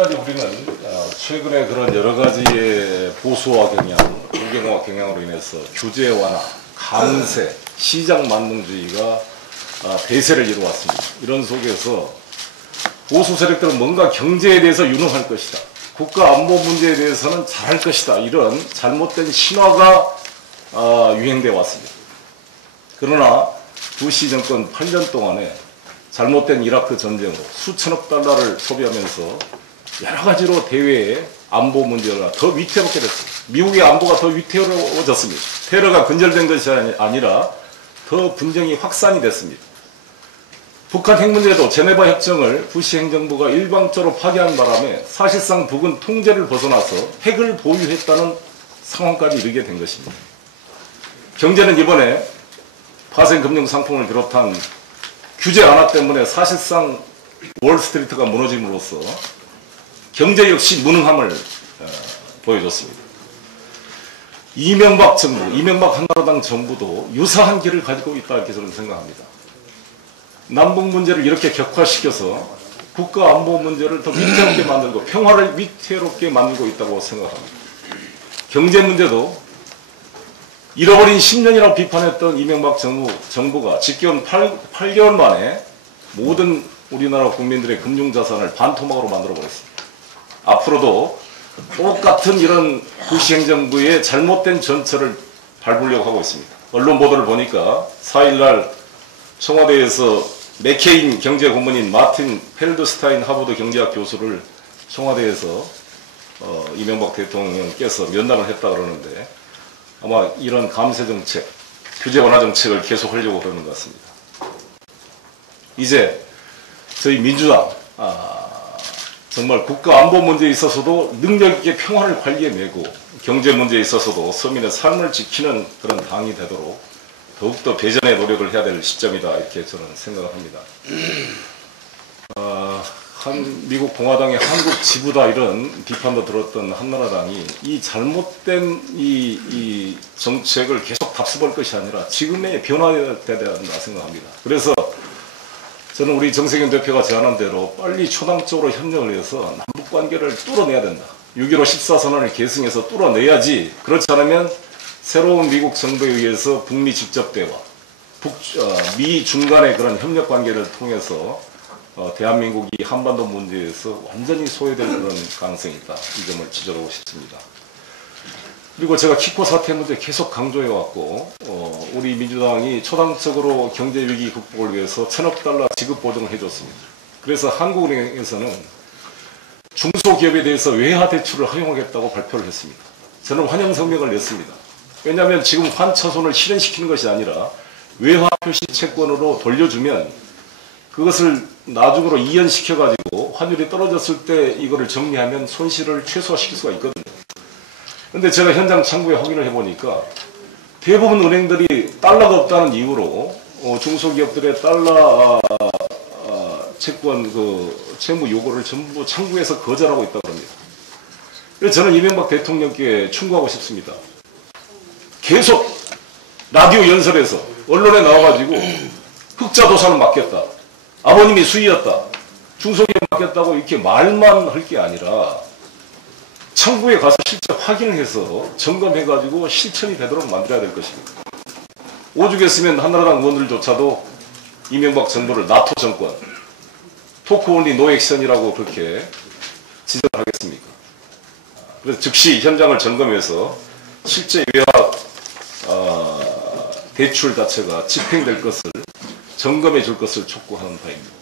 지금까지 우리는 최근에 그런 여러 가지의 보수화 경향, 국경화 경향으로 인해서 규제 완화, 강세, 시장 만능주의가 대세를 이루어왔습니다. 이런 속에서 보수 세력들은 뭔가 경제에 대해서 유능할 것이다, 국가 안보 문제에 대해서는 잘할 것이다, 이런 잘못된 신화가 유행되어 왔습니다. 그러나 부시 정권 8년 동안에 잘못된 이라크 전쟁으로 수천억 달러를 소비하면서 여러 가지로 대외의 안보 문제가 더 위태롭게 됐습니다. 미국의 안보가 더 위태로워졌습니다. 테러가 근절된 것이 아니라 더 분쟁이 확산이 됐습니다. 북한 핵 문제도 제네바 협정을 부시 행정부가 일방적으로 파기한 바람에 사실상 북은 통제를 벗어나서 핵을 보유했다는 상황까지 이르게 된 것입니다. 경제는 이번에 파생 금융 상품을 비롯한 규제 완화 때문에 사실상 월스트리트가 무너짐으로써 경제 역시 무능함을 보여줬습니다. 이명박 정부, 이명박 한나라당 정부도 유사한 길을 가지고 있다, 이렇게 저는 생각합니다. 남북 문제를 이렇게 격화시켜서 국가 안보 문제를 더 위태롭게 만들고 평화를 위태롭게 만들고 있다고 생각합니다. 경제 문제도 잃어버린 10년이라고 비판했던 이명박 정부가 집권 8개월 만에 모든 우리나라 국민들의 금융자산을 반토막으로 만들어버렸습니다. 앞으로도 똑같은 이런 부시 행정부의 잘못된 전철을 밟으려고 하고 있습니다. 언론 보도를 보니까 4일날 청와대에서 맥케인 경제고문인 마틴 펠드스타인 하버드 경제학 교수를 청와대에서 이명박 대통령께서 면담을 했다 그러는데, 아마 이런 감세 정책, 규제 완화 정책을 계속하려고 그러는 것 같습니다. 이제 저희 민주당 정말 국가 안보 문제에 있어서도 능력 있게 평화를 관리해내고 경제 문제에 있어서도 서민의 삶을 지키는 그런 당이 되도록 더욱더 배전의 노력을 해야 될 시점이다, 이렇게 저는 생각을 합니다. 미국 공화당의 한국 지부다, 이런 비판도 들었던 한나라당이 이 잘못된 이 정책을 계속 답습할 것이 아니라 지금의 변화해야 된다 생각합니다. 그래서 저는 우리 정세균 대표가 제안한 대로 빨리 초당적으로 협력을 해서 남북관계를 뚫어내야 된다. 6.15 14선언을 계승해서 뚫어내야지, 그렇지 않으면 새로운 미국 정부에 의해서 북미 직접 대화, 미 중간의 그런 협력 관계를 통해서 대한민국이 한반도 문제에서 완전히 소외될 그런 가능성이 있다, 이 점을 지적하고 싶습니다. 그리고 제가 키코 사태 문제 계속 강조해왔고, 우리 민주당이 초당적으로 경제위기 극복을 위해서 1,000억 달러 지급 보증을 해줬습니다. 그래서 한국은행에서는 중소기업에 대해서 외화 대출을 허용하겠다고 발표를 했습니다. 저는 환영 성명을 냈습니다. 왜냐하면 지금 환차손을 실현시키는 것이 아니라 외화 표시 채권으로 돌려주면 그것을 나중으로 이연시켜가지고 환율이 떨어졌을 때 이거를 정리하면 손실을 최소화시킬 수가 있거든요. 그런데 제가 현장 참고에 확인을 해보니까 대부분 은행들이 달러가 없다는 이유로 중소기업들의 달러 채권 채무 요구를 전부 청구해서 거절하고 있다고 합니다. 그래서 저는 이명박 대통령께 충고하고 싶습니다. 계속 라디오 연설에서 언론에 나와가지고 흑자도산은 맡겼다, 아버님이 수의였다, 중소기업 맡겼다고 이렇게 말만 할 게 아니라 청구에 가서 실제 확인을 해서 점검해가지고 실천이 되도록 만들어야 될 것입니다. 오죽했으면 한나라당 의원들조차도 이명박 정부를 나토 정권, 토크 온리 노 액션이라고 그렇게 지적을 하겠습니까? 그래서 즉시 현장을 점검해서 실제 외화 대출 자체가 집행될 것을 점검해 줄 것을 촉구하는 바입니다.